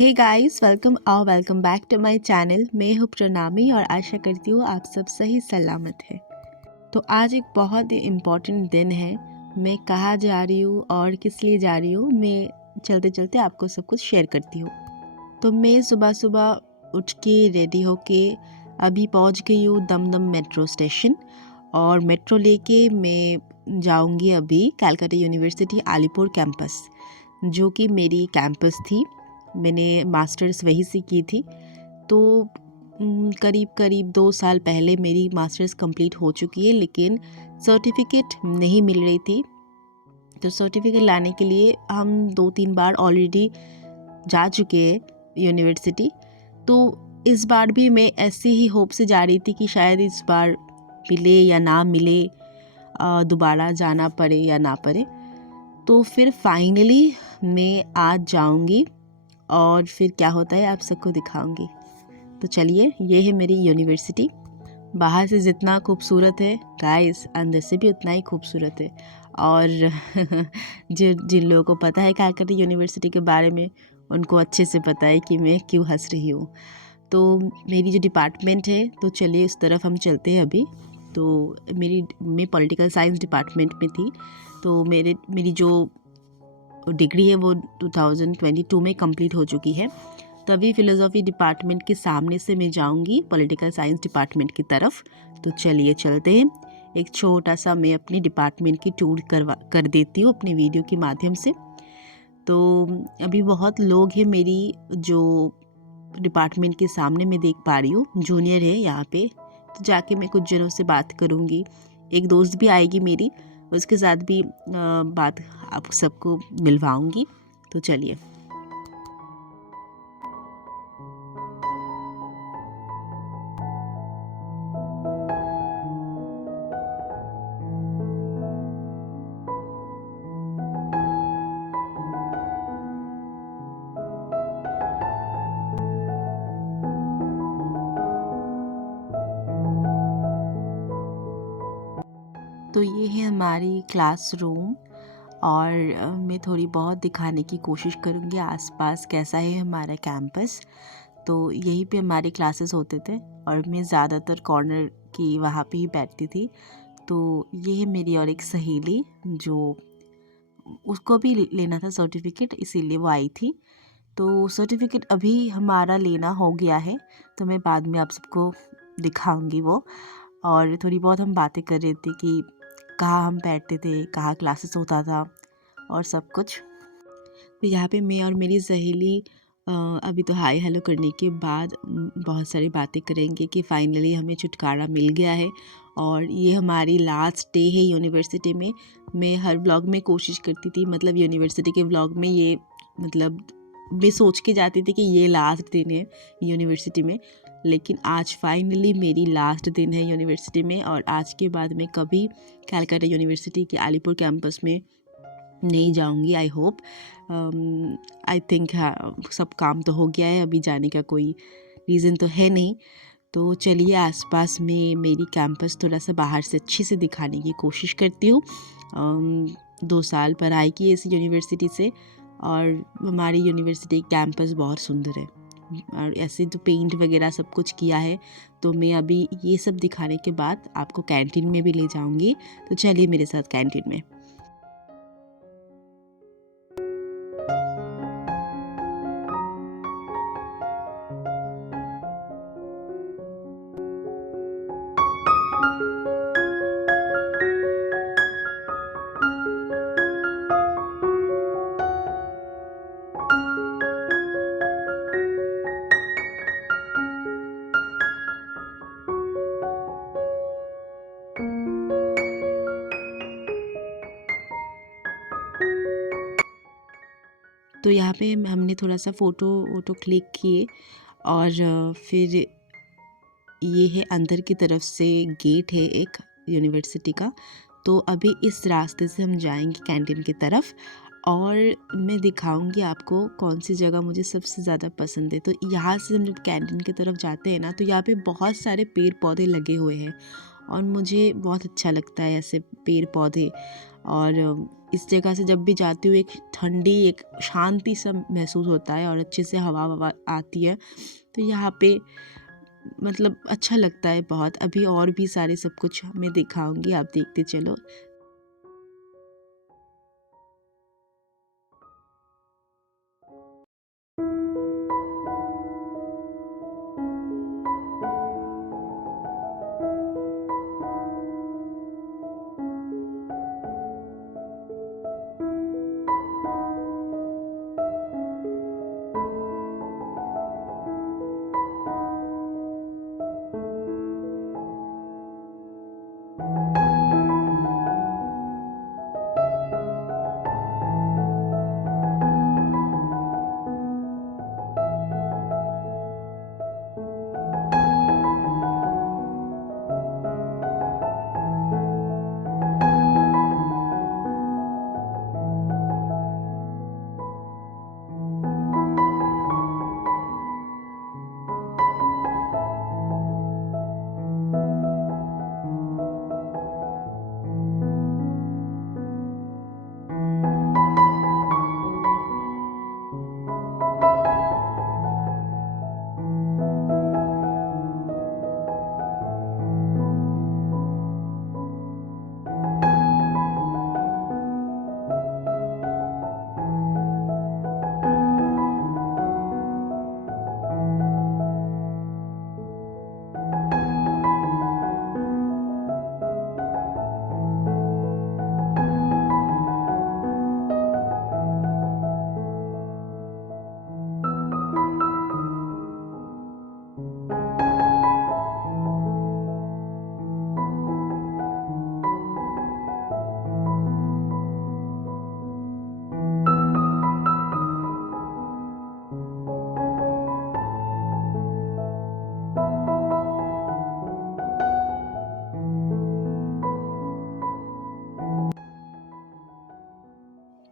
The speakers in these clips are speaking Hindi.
Hey guys, welcome back to my channel. मैं हूँ प्रणामी और आशा करती हूँ आप सब सही सलामत हैं। तो आज एक बहुत ही इम्पॉर्टेंट दिन है। मैं कहाँ जा रही हूँ और किस लिए जा रही हूँ, मैं चलते चलते आपको सब कुछ शेयर करती हूँ। तो मैं सुबह सुबह उठ के रेडी होके अभी पहुँच गई हूँ दमदम मेट्रो स्टेशन, और मेट्रो लेके मैं जाऊँगी अभी कलकत्ता यूनिवर्सिटी अलीपुर कैंपस, जो कि मेरी कैंपस थी। मैंने मास्टर्स वहीं से की थी। तो करीब 2 साल पहले मेरी मास्टर्स कंप्लीट हो चुकी है, लेकिन सर्टिफिकेट नहीं मिल रही थी। तो सर्टिफिकेट लाने के लिए हम 2-3 बार ऑलरेडी जा चुके हैं यूनिवर्सिटी। तो इस बार भी मैं ऐसे ही होप से जा रही थी कि शायद इस बार मिले या ना मिले, दोबारा जाना पड़े या ना पड़े। तो फिर फाइनली मैं आज जाऊंगी और फिर क्या होता है आप सबको दिखाऊंगी। तो चलिए, ये है मेरी यूनिवर्सिटी। बाहर से जितना खूबसूरत है गाइस, अंदर से भी उतना ही खूबसूरत है। और जिन लोगों को पता है कलकत्ता यूनिवर्सिटी के बारे में, उनको अच्छे से पता है कि मैं क्यों हंस रही हूँ। तो मेरी जो डिपार्टमेंट है, तो चलिए उस तरफ हम चलते हैं अभी। तो मैं पॉलिटिकल साइंस डिपार्टमेंट में थी। तो मेरी जो डिग्री है वो 2022 में कंप्लीट हो चुकी है। तभी फ़िलोज़ॉफ़ी डिपार्टमेंट के सामने से मैं जाऊंगी पॉलिटिकल साइंस डिपार्टमेंट की तरफ। तो चलिए चलते हैं। एक छोटा सा मैं अपनी डिपार्टमेंट की टूर कर देती हूँ अपने वीडियो के माध्यम से। तो अभी बहुत लोग हैं मेरी जो डिपार्टमेंट के सामने मैं देख पा रही हूँ, जूनियर है यहाँ पे। तो जाके मैं कुछ जनों से बात करूँगी। एक दोस्त भी आएगी मेरी, उसके साथ भी बात आप सबको मिलवाऊँगी। तो चलिए। तो ये है हमारी क्लासरूम, और मैं थोड़ी बहुत दिखाने की कोशिश करूँगी आसपास कैसा है हमारा कैंपस। तो यहीं पे हमारे क्लासेस होते थे और मैं ज़्यादातर कॉर्नर की वहाँ पे ही बैठती थी। तो ये है मेरी और एक सहेली, जो उसको भी लेना था सर्टिफिकेट, इसीलिए वो आई थी। तो सर्टिफिकेट अभी हमारा लेना हो गया है, तो मैं बाद में आप सबको दिखाऊंगी वो। और थोड़ी बहुत हम बातें कर रहे थे कि कहाँ हम बैठते थे, कहाँ क्लासेस होता था और सब कुछ। तो यहाँ पे मैं और मेरी सहेली अभी तो हाय हेलो करने के बाद बहुत सारी बातें करेंगे कि फाइनली हमें छुटकारा मिल गया है। और ये हमारी लास्ट डे है यूनिवर्सिटी में। मैं हर व्लॉग में कोशिश करती थी, मतलब यूनिवर्सिटी के व्लॉग में ये, मतलब मैं सोच के जाती थी कि ये लास्ट दिन है यूनिवर्सिटी में। लेकिन आज फाइनली मेरी लास्ट दिन है यूनिवर्सिटी में, और आज के बाद मैं कभी कलकत्ता यूनिवर्सिटी के अलीपुर कैंपस में नहीं जाऊंगी। आई होप, आई थिंक हाँ, सब काम तो हो गया है, अभी जाने का कोई रीज़न तो है नहीं। तो चलिए आसपास में मेरी कैंपस थोड़ा सा बाहर से अच्छे से दिखाने की कोशिश करती हूँ। 2 साल पढ़ाई की इस यूनिवर्सिटी से, और हमारी यूनिवर्सिटी कैंपस बहुत सुंदर है। और ऐसे तो पेंट वगैरह सब कुछ किया है। तो मैं अभी ये सब दिखाने के बाद आपको कैंटीन में भी ले जाऊँगी। तो चलिए मेरे साथ कैंटीन में। तो यहाँ पे हमने थोड़ा सा फ़ोटो क्लिक किए, और फिर ये है अंदर की तरफ से गेट है एक यूनिवर्सिटी का। तो अभी इस रास्ते से हम जाएंगे कैंटीन की तरफ, और मैं दिखाऊंगी आपको कौन सी जगह मुझे सबसे ज़्यादा पसंद है। तो यहाँ से हम जब कैंटीन की तरफ जाते हैं ना, तो यहाँ पे बहुत सारे पेड़ पौधे लगे हुए हैं, और मुझे बहुत अच्छा लगता है ऐसे पेड़ पौधे। और इस जगह से जब भी जाती हूँ एक ठंडी, एक शांति सा महसूस होता है और अच्छे से हवा ववा आती है। तो यहाँ पे मतलब अच्छा लगता है बहुत। अभी और भी सारे सब कुछ मैं दिखाऊंगी, आप देखते चलो।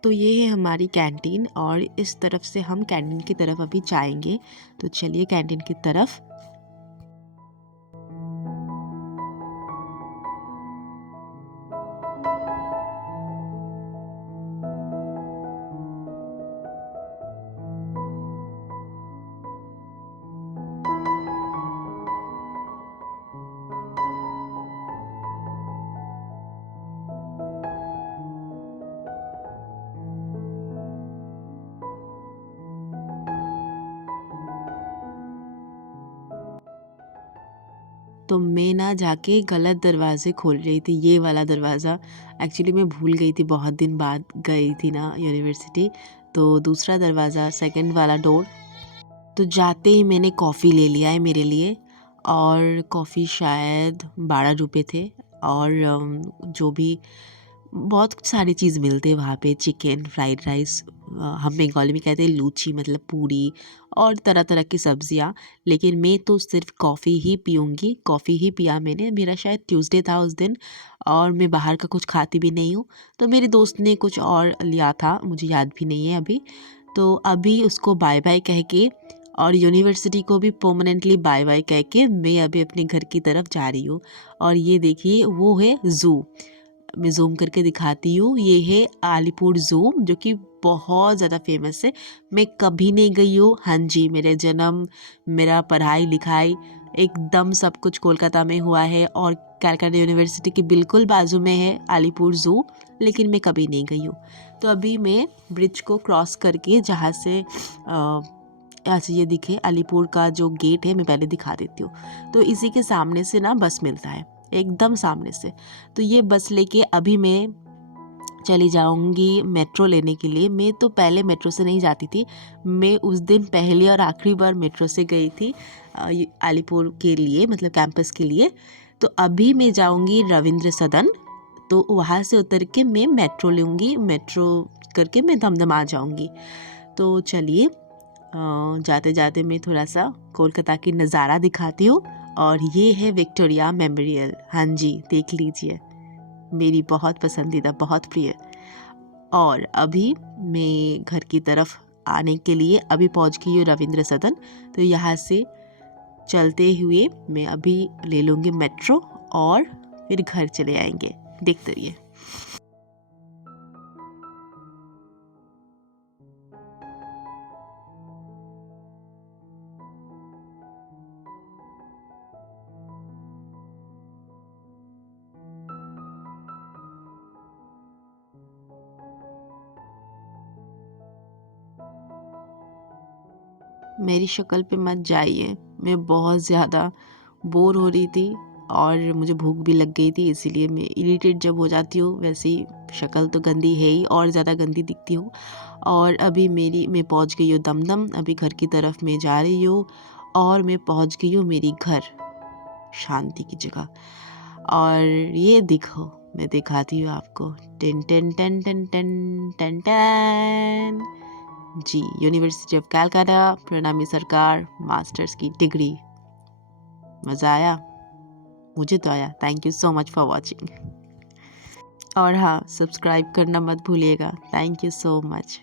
तो ये है हमारी कैंटीन और इस तरफ से हम कैंटीन की तरफ अभी जाएंगे। तो चलिए कैंटीन की तरफ। तो मैं ना जाके गलत दरवाजे खोल रही थी, ये वाला दरवाज़ा। एक्चुअली मैं भूल गई थी, बहुत दिन बाद गई थी ना यूनिवर्सिटी। तो दूसरा दरवाज़ा, सेकंड वाला डोर। तो जाते ही मैंने कॉफ़ी ले लिया है मेरे लिए, और कॉफ़ी शायद 12 रुपये थे। और जो भी बहुत सारी चीज़ मिलते हैं वहाँ पे, चिकन, फ्राइड राइस, हम बंगाली में कहते हैं लूची, मतलब पूरी, और तरह तरह की सब्जियाँ। लेकिन मैं तो सिर्फ कॉफ़ी ही पीऊँगी, कॉफ़ी ही पिया मैंने। मेरा शायद ट्यूसडे था उस दिन, और मैं बाहर का कुछ खाती भी नहीं हूँ। तो मेरे दोस्त ने कुछ और लिया था, मुझे याद भी नहीं है अभी। तो अभी उसको बाय बाय कह के, और यूनिवर्सिटी को भी परमानेंटली बाय बाय कह के, मैं अभी अपने घर की तरफ जा रही हूँ। और ये देखिए वो है ज़ू। मैं ज़ूम करके दिखाती हूँ, ये है अलीपुर ज़ू, जो कि बहुत ज़्यादा फेमस है। मैं कभी नहीं गई हूँ। हाँ जी, मेरे जन्म, मेरा पढ़ाई लिखाई एकदम सब कुछ कोलकाता में हुआ है, और कैलकाटा यूनिवर्सिटी के बिल्कुल बाजू में है अलीपुर ज़ू, लेकिन मैं कभी नहीं गई हूँ। तो अभी मैं ब्रिज को क्रॉस करके, जहाँ से यहाँ से ये दिखे अलीपुर का जो गेट है, मैं पहले दिखा देती हूँ। तो इसी के सामने से ना बस मिलता है, एकदम सामने से। तो ये बस लेके अभी मैं चली जाऊंगी मेट्रो लेने के लिए। मैं तो पहले मेट्रो से नहीं जाती थी, मैं उस दिन पहली और आखिरी बार मेट्रो से गई थी अलीपुर के लिए, मतलब कैंपस के लिए। तो अभी मैं जाऊंगी रविंद्र सदन, तो वहाँ से उतर के मैं मेट्रो लूँगी, मेट्रो करके मैं दमदम आ जाऊँगी। तो चलिए जाते जाते मैं थोड़ा सा कोलकाता की नज़ारा दिखाती हूँ। और ये है विक्टोरिया मेमोरियल। हाँ जी, देख लीजिए, मेरी बहुत पसंदीदा, बहुत प्रिय। और अभी मैं घर की तरफ आने के लिए अभी पहुँच गई हूँ रविंद्र सदन। तो यहाँ से चलते हुए मैं अभी ले लूँगी मेट्रो, और फिर घर चले आएंगे। देखते रहिए। मेरी शक्ल पे मत जाइए, मैं बहुत ज़्यादा बोर हो रही थी और मुझे भूख भी लग गई थी, इसीलिए मैं इरिटेट जब हो जाती हूँ वैसे ही शक्ल तो गंदी है ही और ज़्यादा गंदी दिखती हूँ। और अभी मैं पहुँच गई हूँ दमदम, अभी घर की तरफ मैं जा रही हूँ और मैं पहुँच गई हूँ मेरी घर, शांति की जगह। और ये देखो, मैं दिखाती हूँ आपको। टिन टिन टिन टिन टिन टिन टिन। जी, university of Calcutta, Pranami Sarkar, masters की डिग्री। मज़ा आया? मुझे तो आया। Thank you so much for watching. और हाँ, सब्सक्राइब करना मत भूलिएगा। Thank you so much.